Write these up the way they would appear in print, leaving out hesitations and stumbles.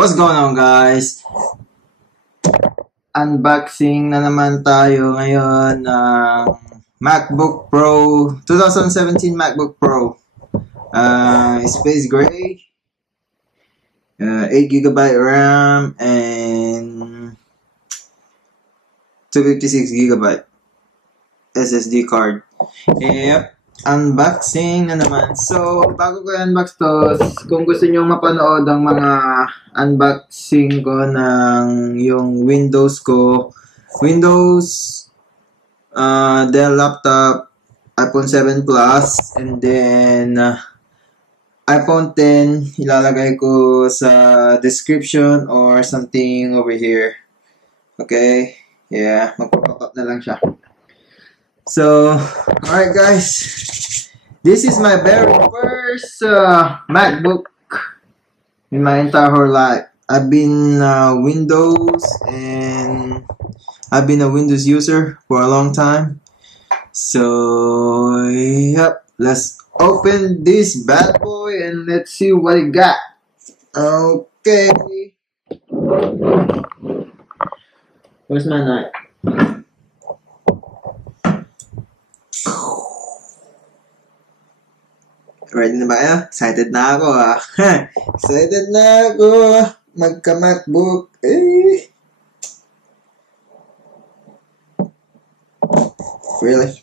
What's going on, guys? Unboxing na naman tayo ngayon ng MacBook Pro 2017 MacBook Pro. Space gray, 8GB RAM and 256GB SSD card. Yep, unboxing na naman. So, bago ko i-unbox to, kung gusto nyo mapanood ang mga unboxing ko ng yung Windows ko, Dell laptop, iPhone 7 Plus, and then iPhone 10, ilalagay ko sa description or something over here. Okay? Yeah, magpapop up na lang siya. So, alright guys, this is my very first MacBook in my entire life. I've been Windows and I've been a Windows user for a long time. So, yep, let's open this bad boy and let's see what it got. Okay. Where's my knife? Ready na ba kayo? Excited na ako Excited na ako magka-MacBook. Really?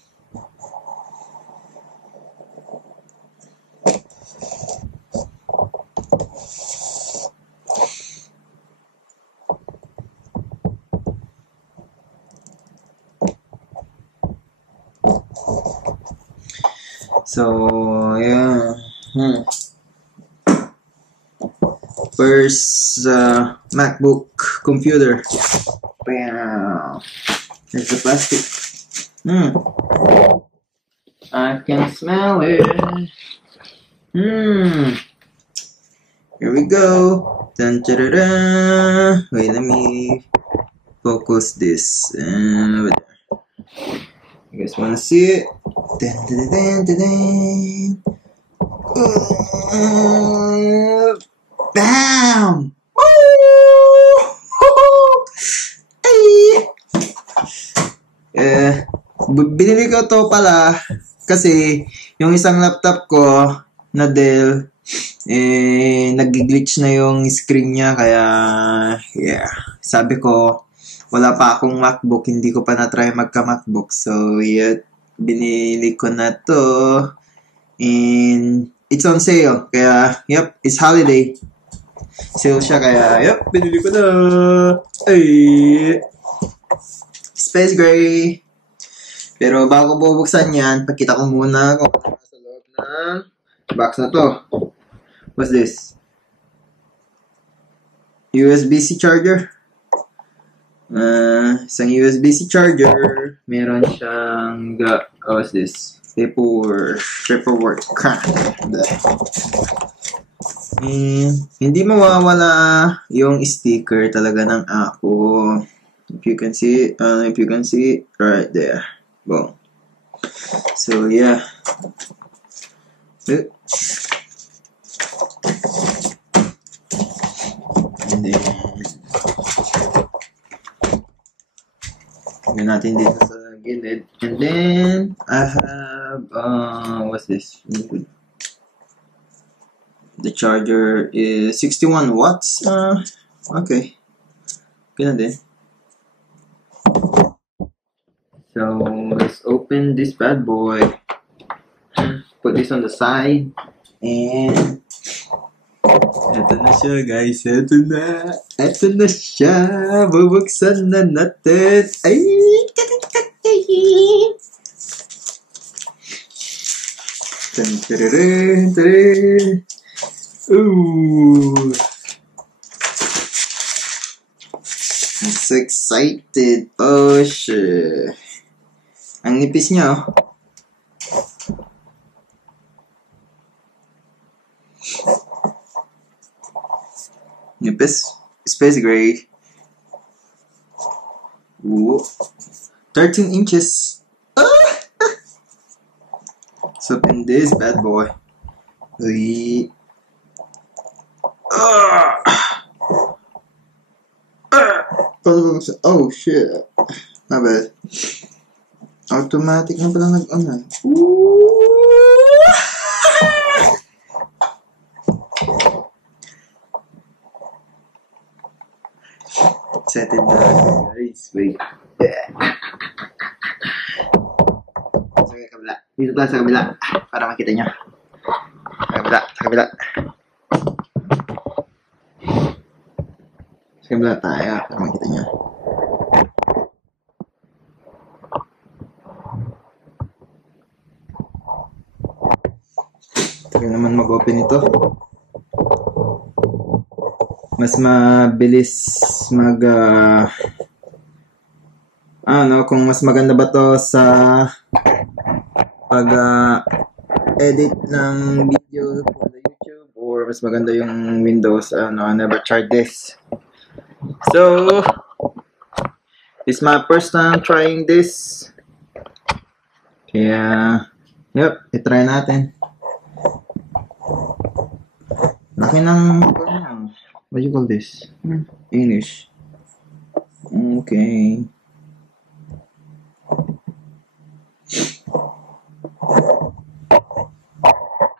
So, yeah. First MacBook computer. Bam. There's the plastic. I can smell it. Here we go. Dun, da, da, da. Wait, let me focus this. Over there. You guys wanna see it? Dun, dun, dun, dun, dun. Bam! Binili ko to pala kasi yung isang laptop ko na Dell nag-glitch na yung screen niya, kaya yeah, sabi ko wala pa akong MacBook, hindi ko pa na-try magka-MacBook, so yeah, binili ko na to and it's on sale, kaya yep, it's holiday sale siya, kaya yep, binili ko na. Space gray. Pero bago bubuksan yan, pakita ko muna kung ano sa loob ng box na to. What's this? USB-C charger. Isang USB-C charger. Meron siyang what's this? Paperwork. Hindi mawawala yung sticker talaga ng ako. If you can see it right there. Boom. So yeah. And then yun natin dito sa gilid. And then I have what's this? The charger is 61 watts. Okay. Ganun din. So let's open this bad boy. Put this on the side. And eto na siya, guys. Eto na siya. Bubuksan na natin. Ay! Ooh! I'm so excited. Oh shit. Ang nipis niya, oh. Nipis. Space gray. Ooh. 13 inches. So open this bad boy. Oh shit. My bad. Automatic na pala nag-on. Excited na guys. Wait. Sa kabila. Dito pala sa kabila. Para makita nyo. Sa kabila. Sa kabila. Sa kabila tayo. Para makita nyo. Tagal naman mag-open ito. Mas mabilis mag kung mas maganda ba to sa pag edit ng video for the YouTube, or mas maganda yung Windows. I never tried this. So it's my first time trying this. Kaya i-try natin. Laki ng what do you call this? English. Okay.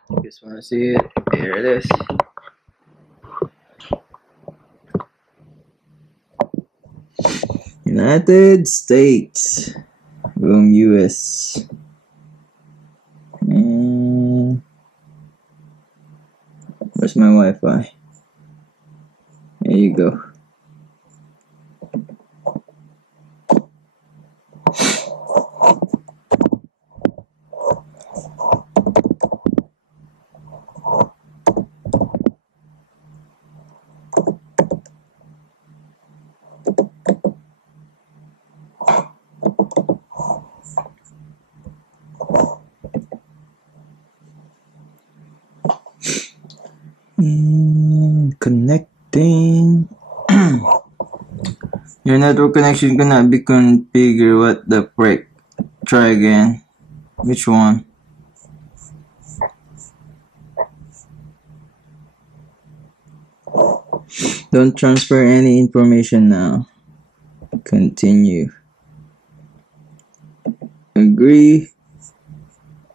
You guys wanna see it? Here it is. United States. Boom, US. Where's my Wi-Fi? There you go. Connecting. Your network connection cannot be configured. What the frick? Try again. Which one? Don't transfer any information now. Continue. Agree.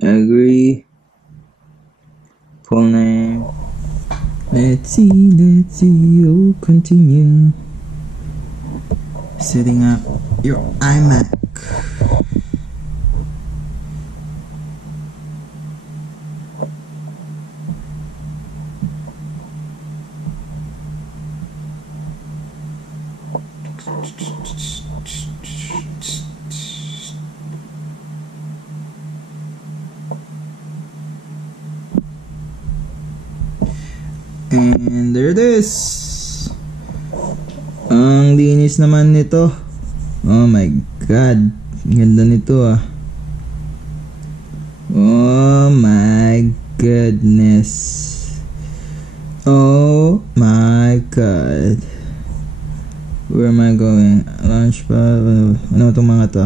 Agree. Full name. Let's see, oh, continue. Setting up your iMac. And there it is. Ang linis naman nito. Oh my god. Ganda nito ah. Oh my goodness. Oh my god. Where am I going? Launchpad. Ano itong mga to?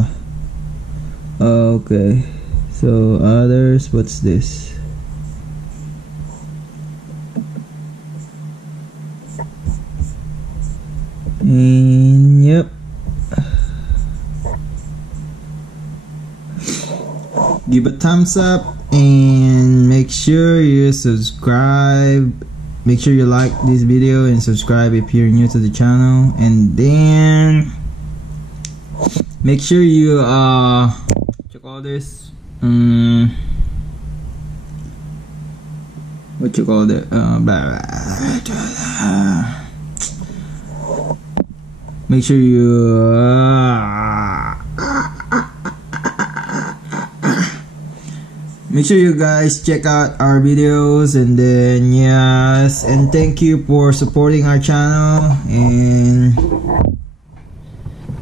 Okay. So others, what's this? And yep. Give a thumbs up and make sure you subscribe. Make sure you like this video and subscribe if you're new to the channel. And then make sure you check all this. What you call it? Make sure you make sure you guys check out our videos, and then yes, and thank you for supporting our channel. And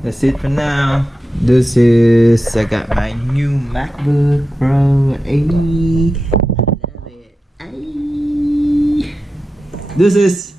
that's it for now. This is, I got my new MacBook Pro. Ay, love it. Ay. This is